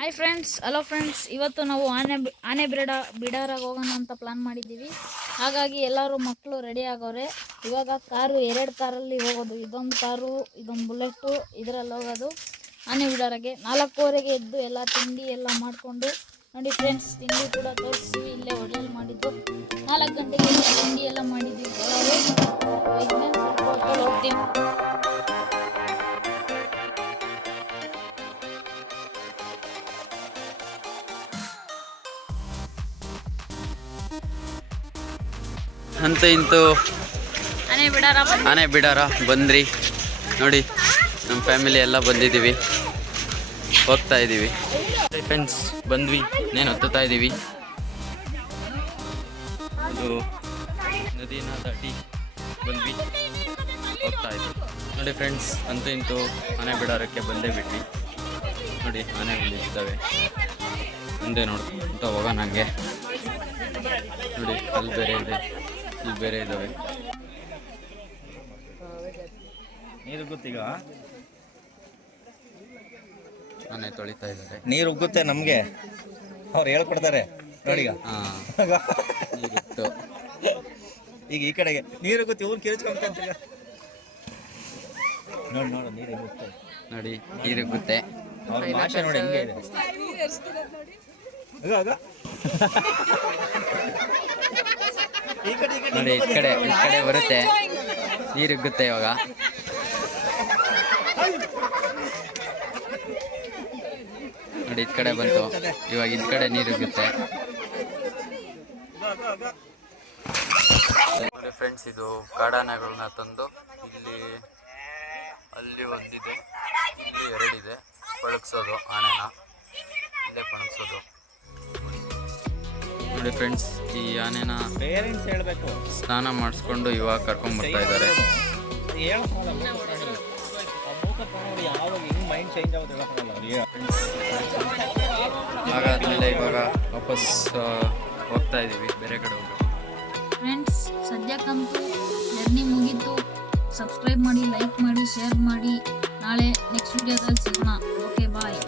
Hi friends, hello friends. ಇವತ್ತು ನಾವು ಆನೆ ಬಿಡಾರಾಗ ಹೋಗೋಣ ಅಂತ ಪ್ಲಾನ್ ಮಾಡಿದ್ದೀವಿ. ಹಾಗಾಗಿ ಎಲ್ಲರೂ ಮಕ್ಕಳು ರೆಡಿ ಆಗೋರೆ. ಇವಾಗ ಎರಡು ಕಾರಲ್ಲಿ ಹೋಗೋದು. ಇದೊಂದು ಕಾರು, ಇದೊಂದು ಬುಲೆಟ್ಟು, ಇದರಲ್ಲಿ ಹೋಗೋದು ಆನೆ ಬಿಡಾರಾಗೆ. 4:15ಗೆ ಎದ್ದು ಎಲ್ಲ ತಿಂಡಿ ಎಲ್ಲ ಮಾಡಿಕೊಂಡು ನೋಡಿ ಫ್ರೆಂಡ್ಸ್, ತಿಂಡಿ ಕೂಡ ತೋರಿಸ್ತೀವಿ. ಇಲ್ಲೇ ಹೋಟೆಲ್ ಮಾಡಿದ್ದು 4 ಗಂಟೆಗೆ ತಿಂಡಿ ಎಲ್ಲ ಮಾಡಿದ್ವಿ. ಹೋಗ್ತೀವಿ. ಅಂತೂ ಇಂತೂ ಆನೆ ಬಿಡಾರ ಬಂದ್ರಿ ನೋಡಿ. ನಮ್ಮ ಫ್ಯಾಮಿಲಿ ಎಲ್ಲ ಬಂದಿದ್ದೀವಿ, ಹೋಗ್ತಾ ಇದ್ದೀವಿ ಫ್ರೆಂಡ್ಸ್. ಬಂದ್ವಿ, ನೇನು ಹತ್ತುತ್ತಾ ಇದ್ದೀವಿ. ಇದು ನದಿನ ದಾಟಿ ಬಂದ್ವಿ, ಹೋಗ್ತಾ ಇದ್ದೀವಿ ನೋಡಿ ಫ್ರೆಂಡ್ಸ್. ಅಂತೂ ಇಂತೂ ಆನೆ ಬಿಡಾರಕ್ಕೆ ಬಂದೇ ಬಿಟ್ವಿ ನೋಡಿ. ಆನೆಗಳಿದ್ದಾವೆ ಮುಂದೆ ನೋಡ್ತಾ ಹೋಗೋಣ. ಹಂಗೆ ನೋಡಿ, ಅಲ್ಲಿ ಬೇರೆ ಇದೆ, ಇಲ್ಲಿ ಬೇರೆ ಇದ್ದಾವೆ. ನೀರು ಉಗ್ಗುತ್ತೀಗ, ಆನೆ ತೊಳಿತಾ ಇದ್ದಾರೆ. ನೀರು ಉಗ್ಗುತ್ತೆ ನಮಗೆ, ಅವ್ರು ಹೇಳ್ಕೊಡ್ತಾರೆ ನೋಡಿ. ನೀರಿತ್ತು ಈಗ ಈ ಕಡೆಗೆ ನೀರು ಉಗುತ್ತೆ, ಊರು ಕಿರ್ಚ್ಕೊಂತ ನೋಡಿ. ನೋಡು ನೀರು ಉಗುತ್ತೆ ನೋಡಿ, ನೀರುಗುತ್ತೆ. ಅವ್ರ ಭಾಷೆ ನೋಡಿ ಹೆಂಗೆ ಇದೆ. ನೋಡಿ, ಈ ಕಡೆ ಬರುತ್ತೆ, ನೀರುಗ್ಗುತ್ತೆ. ಇವಾಗ ನೋಡಿ, ಈ ಕಡೆ ಬಂತು. ಇವಾಗ ಈ ಕಡೆ ನೀರುಗ್ಗುತ್ತೆ ನೋಡಿ ಫ್ರೆಂಡ್ಸ್. ಇದು ಕಾಡಾನೆಗಳನ್ನ ತಂದು ಅಲ್ಲಿ ಒಂದಿದೆ, ಇಲ್ಲಿ 2 ಇದೆ. ಪಳಗ್ಸೋದು ಆನೆನ, ಇಲ್ಲೇ ಪಳಗ್ಸೋದು ನೋಡಿ ಫ್ರೆಂಡ್ಸ್. ಈ ಆನೆನ ಪೇರೆಂಟ್ಸ್ ಹೇಳಬೇಕು, ಸ್ನಾನ ಮಾಡಿಸ್ಕೊಂಡು ಇವಾಗ ಕರ್ಕೊಂಡ್ ಬರ್ತಾ ಇದ್ದಾರೆ. ಹಾಗಾದ್ಮೇಲೆ ಇವಾಗ ವಾಪಸ್ ಹೋಗ್ತಾ ಇದೀವಿ, ಬೇರೆ ಕಡೆ ಹೋಗ್ಬೇಕು ಫ್ರೆಂಡ್ಸ್. ಸದ್ಯಕ್ಕಂತೂ ಜರ್ನಿ ಮುಗೀತು. ಸಬ್ಸ್ಕ್ರೈಬ್ ಮಾಡಿ, ಲೈಕ್ ಮಾಡಿ, ಶೇರ್ ಮಾಡಿ. ನಾಳೆ ನೆಕ್ಸ್ಟ್ ವಿಡಿಯೋದಲ್ಲಿ ಸಿಗೋಣ. ಓಕೆ, ಬಾಯ್.